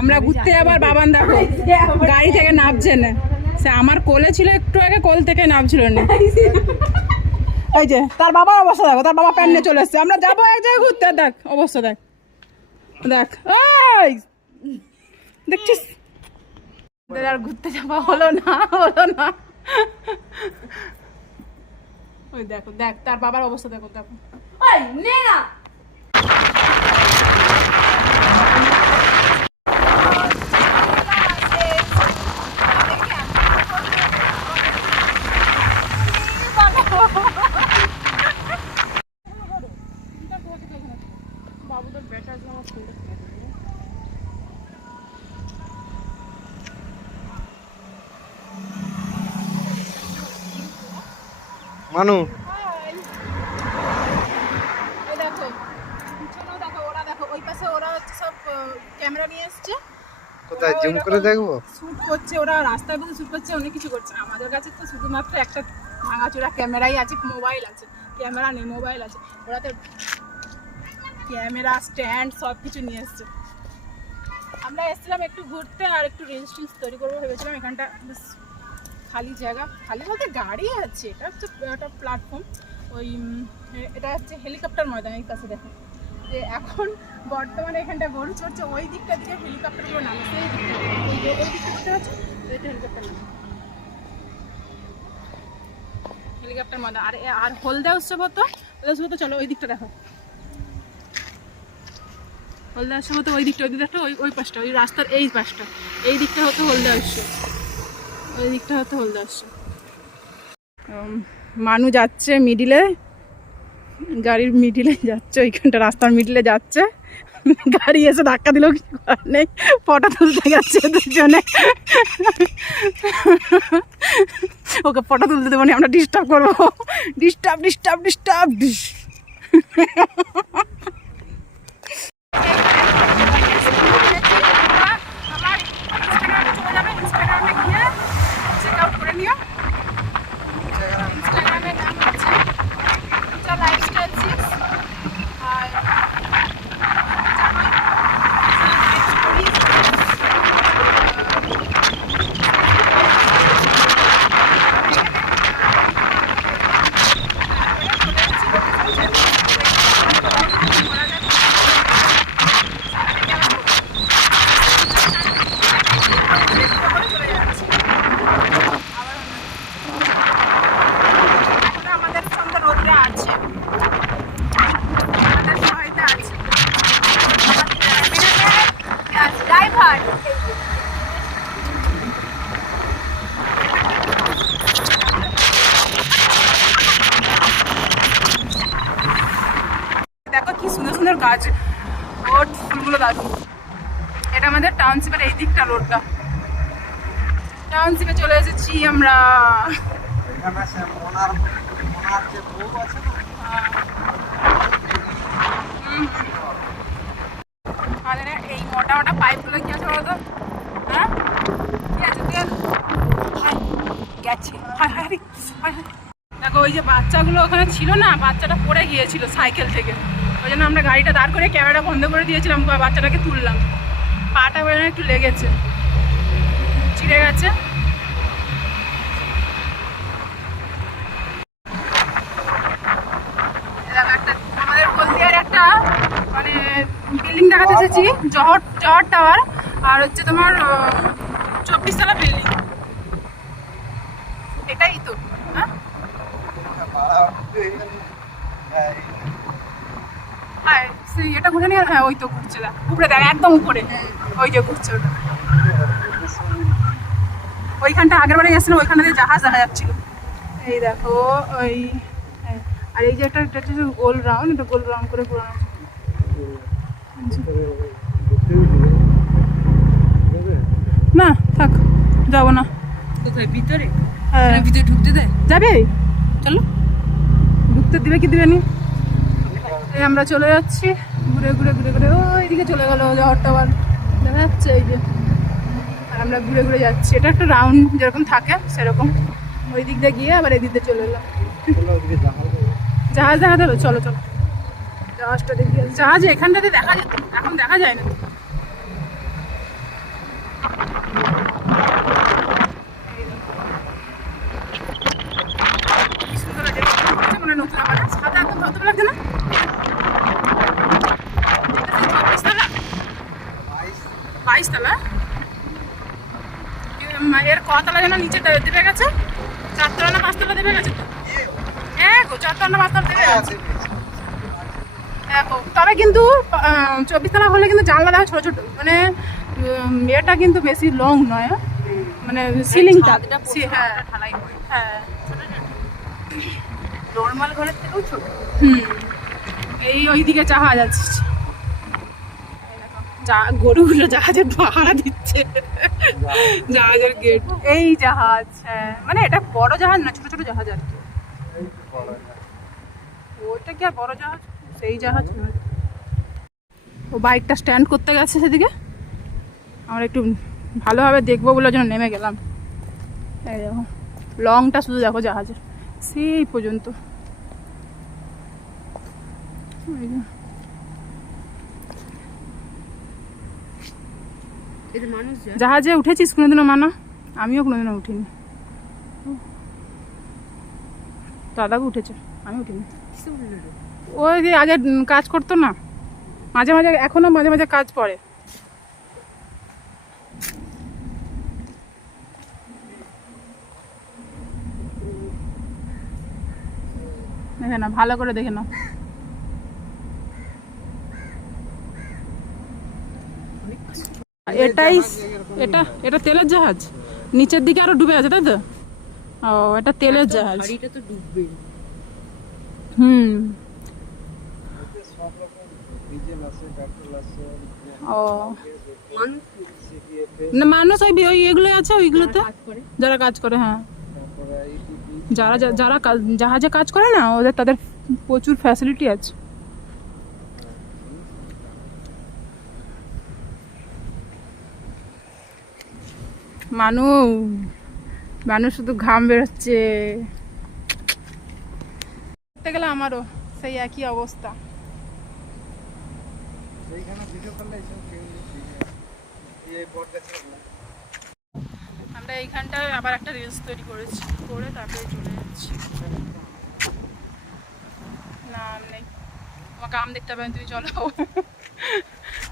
আমরা ঘুরতে যাবার বাবান দেখো, গাড়ি থেকে নামছে না। সে আমার কোলে ছিল, একটু আগে কোল থেকে নামছিল না। ওই যে, তার বাবার অবস্থা দেখো, তার বাবা প্যান্ট নিয়ে চলে এসছে। আমরা যাব এক জায়গায় ঘুরতে, দেখ, অবস্থা দেখ। দেখ ওই দেখছিস? আর ঘুরতে যাওয়া হলো না হলো না। ওই দেখো, দেখ, তার বাবার অবস্থা দেখো দেখো। ওই না। সব ক্যামেরা নিয়ে এসছে। কোথায়? জুম করে দেখব? শুট করছে ওরা রাস্তায় বসে শুট করছে অনেক কিছু করছে। আমাদের কাছে তো শুধুমাত্র একটা ভাঙাচোরা ক্যামেরাই আছে মোবাইল আছে। ক্যামেরা নেই মোবাইল আছে। ওরা তো ক্যামেরা স্ট্যান্ড সব কিছু নিয়ে এসছে। আমরা এসেছিলাম একটু ঘুরতে আর একটু রিলস টিলস তৈরি করব ভেবেছিলাম এখানটা খালি জায়গা, খালি বলতে গাড়ি আছে, এটা হচ্ছে একটা প্ল্যাটফর্ম ওই এটা হচ্ছে হেলিকপ্টার ময়দান, এই পাশে দেখো। যে এখন বর্তমানে এখানটা গরু চড়ছে, ওই দিকটা দিয়ে হেলিকপ্টারগুলো নামে, সেই দিকটা। ওই দিকটা পাচ্ছ ওইটা হেলিকপ্টার নামে। হেলিকপ্টার ময়দান। আর আর হলদা উৎসব হতো, হলদা উৎসব হতো, চলো ওই দিকটা দেখো। হলদা উৎসব হতো ওই দিকটা ওই দিকটা ওই ওই পাশটা, ওই রাস্তার এই পাশটা। এই দিকটা হতো হলদা উৎসব। ওই দিকটা মানু যাচ্ছে মিডিলে গাড়ির মিডিলে যাচ্ছে, ওইখানটা রাস্তার মিডিলে যাচ্ছে। গাড়ি এসে ধাক্কা দিলেও কিছু করার নেই, ফটো তুলতে যাচ্ছে দুজনে। ওকে ফটো তুলতে দেবো আমরা ডিস্টার্ব করব। ডিস্টার্ব ডিস্টার্ব ডিস্টার্ব আমার ইনস্টাগ্রামে চলে যাবে ইনস্টাগ্রামে গিয়ে চেক আউট করে নিও ইনস্টাগ্রামের নাম হচ্ছে পূজা লাইফস্টাইল সিক্স আর এখনও আমাদের সঙ্গে রোদ্রে আছে আমাদের সহায়তা আছে ড্রাইভার দেখো কি সুন্দর সুন্দর গাছ রোড ফুলগুলো দারুণ। এটা আমাদের টাউনশিপের এই দিকটা রোডটা টাউনশিপে চলে এসেছি আমরা। এখানে সে মোনার মোনার যে বউ আছে না আমাদের এই মোটা পাইপগুলো কি আছে বলতো হ্যাঁ। দেখো, ওই যে বাচ্চাগুলো ওখানে ছিল না, বাচ্চাটা পড়ে গিয়েছিল সাইকেল থেকে। ওই জন্য আমরা গাড়িটা দাঁড় করে ক্যামেরা বন্ধ করে দিয়েছিলাম বাচ্চাটাকে তুললাম। পাটা বেরোনো একটু লেগেছে। চিড়ে গেছে। আমাদের হলদিয়ার একটা মানে বিল্ডিং দেখাতে এসেছি, জহর জহর টাওয়ার আর হচ্ছে তোমার বিল্ডিং এটাই তো হ্যাঁ? হ্যাঁ এটা ঘুরে নিয়ে হ্যাঁ ওই তো ঘুরছে উপরে দেখ একদম উপরে ওই যে ঘুরছে ওটা। ওইখানটা আগের বারে গেছিলাম ওইখানে জাহাজ দেখা যাচ্ছিল। এই দেখো ওই হ্যাঁ। আর এই যে একটা এটা হচ্ছে গোল রাউন্ড এটা গোল রাউন্ড করে ঘোরানো। না থাক যাব না। কোথায় ভিতরে? হ্যাঁ। ভিতরে ঢুকতে দেয়? যাবে? চলো। ঢুকতে দিবে কি দিবে নি? আমরা চলে যাচ্ছি। ঘুরে ঘুরে ঘুরে ঘুরে ওই দিকে চলে গেলো জহর টাওয়ার দেখা যাচ্ছে এই যে। আর আমরা ঘুরে ঘুরে যাচ্ছি। এটা একটা রাউন্ড যেরকম থাকে, সেরকম। ওই দিক দিয়ে গিয়ে আবার এই দিক দিয়ে চলে এলাম। জাহাজ দেখা চলো চলো। জাহাজটা দেখি। জাহাজ এখানটাতে দেখা যেত এখন দেখা যায় না তো। বাইশ তলা এম, এর কতলা নিচে দেবে গেছে? চারতলা না পাঁচতলা দেবে গেছে তো? হ্যাঁ গো চারতলা না পাঁচতলা দেবে গেছে। দেখো তবে কিন্তু চব্বিশ তলা হলে কিন্তু জানলা দেখো ছোট ছোট। মানে এটা কিন্তু বেশি লং নয় হ্যাঁ? মানে সিলিংটা হ্যাঁ হ্যাঁ নর্মাল ঘরের থেকেও ছোট। হুম। এই ওইদিকে জাহাজ আছে যা গরুগুলো জাহাজে ভাড়া দিচ্ছে। জাহাজের গেট এই জাহাজ হ্যাঁ। মানে এটা বড় জাহাজ না, ছোট ছোট জাহাজ আর কি? ওইটা কি আর বড় জাহাজ? সেই জাহাজ ও বাইকটা স্ট্যান্ড করতে গেছে সেদিকে। আমরা একটু ভালোভাবে দেখব বলে জন্য নেমে গেলাম। এই দেখো লংটা শুধু দেখো জাহাজের। সেই পর্যন্ত ওই যে। এতে মানুষ যায় জাহাজে উঠেছিস কোনোদিনও মানা? আমিও কোনোদিনও উঠিনি। দাদাকে উঠেছে আমি উঠিনি। ওই যে আগে কাজ করতো না মাঝে মাঝে এখনও মাঝে মাঝে কাজ পড়ে। দেখে না ভালো করে দেখে নাও। এটাই এটা এটা তেলের জাহাজ। নিচের দিকে আরও ডুবে আছে তাই তো? ও এটা তেলের জাহাজ। হাড়িটা তো ডুববে। হুম। ও। মানুষ না মানুষ ওই ওই এগুলোই আছে ওইগুলোতে? যারা কাজ করে। হ্যাঁ। যারা যারা জাহাজে কাজ করে না ওদের তাদের প্রচুর ফ্যাসিলিটি আছে। মানু মানুষ শুধু ঘাম বেরোচ্ছে। করতে গেলে আমারও সেই একই অবস্থা। আমরা এইখানটায় আবার একটা রিলস তৈরি করেছি করে তারপরে চলে যাচ্ছি। না নেই। তোমাকে আম দেখতে পাবেন তুমি চলো।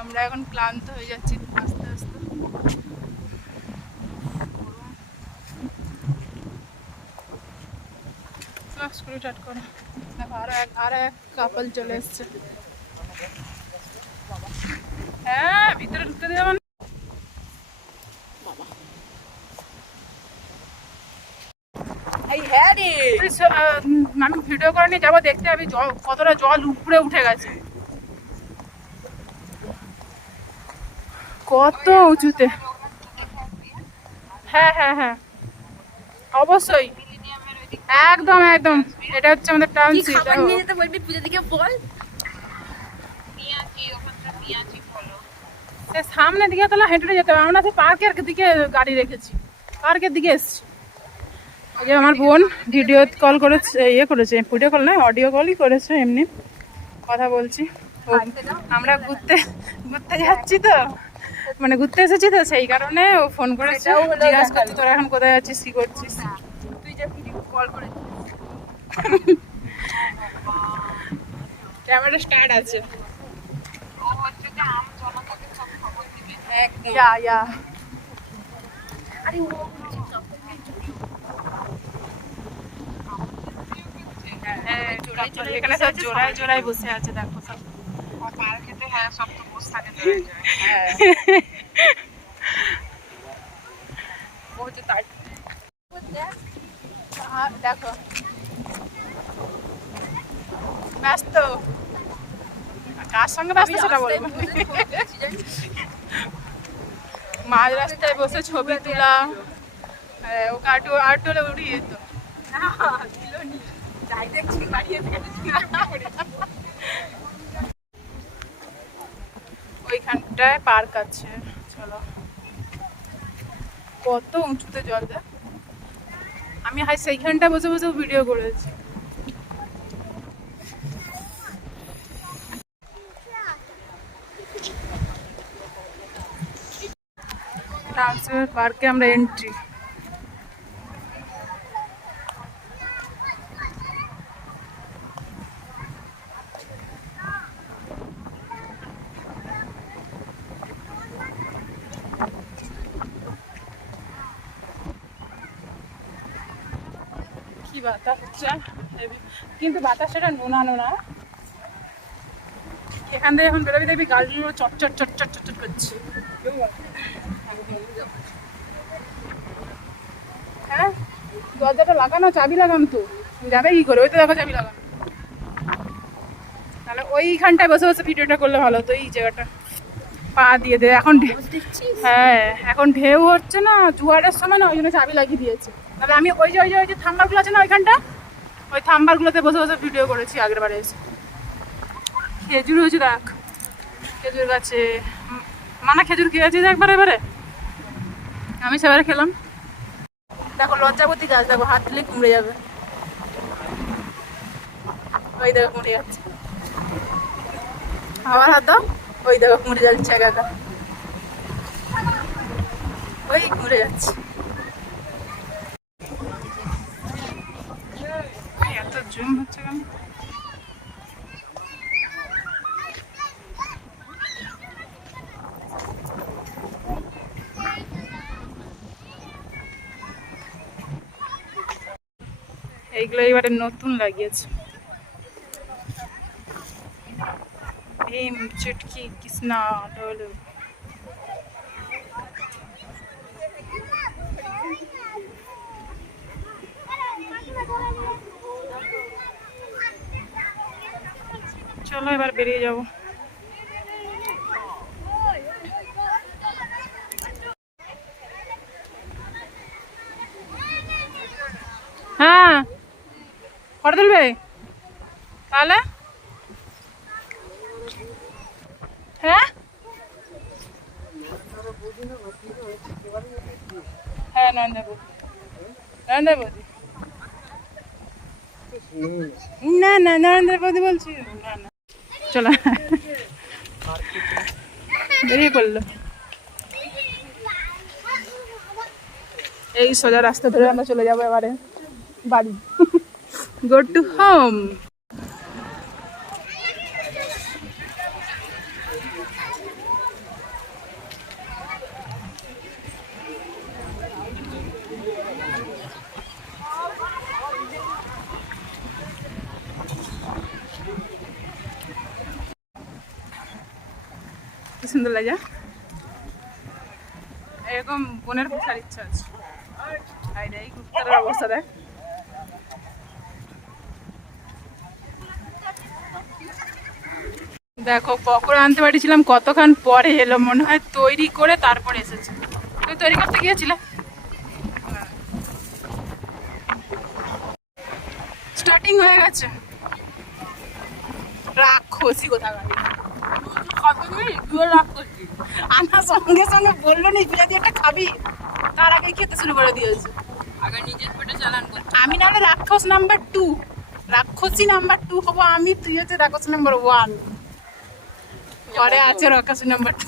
আমরা এখন ক্লান্ত হয়ে যাচ্ছি আস্তে আস্তে। স্কুল স্টার্ট করো দেখো আরও এক আরও এক কাপল চলে এসছে। হ্যাঁ ভিতরে ঢুকতে দেওয়া না এই রে ওই স- আহ, উম, আমি ভিডিও করে নিয়ে যাব দেখতে আমি কতটা জল উপরে উঠে গেছে। কত উঁচুতে। হ্যাঁ হ্যাঁ হ্যাঁ। অবশ্যই। একদম একদম। এটা হচ্ছে আমাদের টাউনশিপ খাবার নিয়ে যেতে বলবি পুজো দিকে বল? সে সামনে দিকে তাহলে হেঁটে যেতে হবে। আমরা সেই পার্কের দিকে গাড়ি রেখেছি। পার্কের দিকে এসছি। ওই যে আমার বোন ভিডিও কল করেছে ইয়ে করেছে ভিডিও কল নয় অডিও কলই করেছে এমনি। কথা বলছি। আমরা ঘুরতে ঘুরতে যাচ্ছি তো। মানে ঘুরতে এসেছি তো সেই কারণে ও ফোন করেছে। জিজ্ঞাসা করছে তোরা এখন কোথায় যাচ্ছিস কি করছিস তুই যে ভিডিও কল করে ক্যামেরা স্টার্ট আছে। ইয়া ইয়া আরে ও হ্যাঁ, এখানে সব জোড়ায় জোড়ায় বসে আছে দেখো সব। ও হচ্ছে তার আ- দেখো। ব্যস্ত। কার সঙ্গে ব্যস্ত সেটা বলব মাঝ রাস্তায় বসে ছবি তোলা ও কাটু আটলে উড়িয়ে তো যাই দেখছি বাড়ি এসে ওইখানটায় পার্ক আছে। চলো। কত উঁচুতে জল দেখ। আমি হাই সেইখানটা বসে বসে ভিডিও করেছি। পার্কে আমরা এন্ট্রি বাতাস হচ্ছে। কিন্তু বাতাসটা নোনা নোনা এখান থেকে এখন বেরোবি, দেখবি গাড়িগুলো চটচট চটচট চটচট করছে। হ্যাঁ? দরজাটা লাগানো, চাবি লাগানো তো। যাবে কি করে? ওই তো দেখো চাবি লাগানো। তাহলে ওইখানটায় বসে বসে ভিডিওটা করলে ভালো হতো, এই জায়গাটা। পা দিয়ে দে এখন হ্যাঁ এখন ঢেউ হচ্ছে না জোয়ারের সময় না ওই জন্য চাবি লাগিয়ে দিয়েছে। তাহলে আমি ওই যে ওই যে ওই যে থাম্বারগুলো আছে না ওইখানটা? ওই থাম্বারগুলোতে বসে বসে ভিডিও করেছি আগের বারে এসে খেজুর হয়েছে দেখ। খেজুর গাছে। মানা খেজুর খেয়েছি একবার এবারে? আমি সেবারে খেলাম। দেখো লজ্জাবতী গাছ দেখো হাত দিলে কুমড়ে যাবে। ওই দেখো কুমড়ে যাচ্ছে। আবার হাত দাও। ওই দেখো কুমড়ে যাচ্ছে একা ওই কুমড়ে যাচ্ছে। এত জুম হচ্ছে কেন? এইগুলো এবারে নতুন লাগিয়েছে। ভীম চুটকি কৃষ্ণা ডলু চলো এবার বেরিয়ে যাব। হ্যাঁ ফটো তুলবে? তাহলে? হ্যাঁ? হ্যাঁ না না বলছি। না না। পড়ল। এই সোজা রাস্তা ধরে আমরা চলে যাব এবারে। বাড়ি। গো টু হোম সুন্দর লাগে এরকম বোনের পোষার ইচ্ছা আছে। অবস্থা দেখ। পকোড়া আনতে পাঠিয়েছিলাম, কতক্ষণ পরে এলো, মনে হয় তৈরি করে তারপরে এসেছে। তুই তৈরি করতে গিয়েছিলে? স্টার্টিং হয়ে গেছে। রাক্ষসী কোথা গাড়ি আমার সঙ্গে সঙ্গে বলল নি বিরাদি একটা খাবি। তার আগে খেতে শুরু করে দিয়েছে। আগে নিজের পেটে চালান আমি নাহলে রাক্ষস নাম্বার টু রাক্ষসী নাম্বার টু হব আমি তুই হচ্ছে রাক্ষস নাম্বার ওয়ান পরে আছে রাক্ষসী নাম্বার টু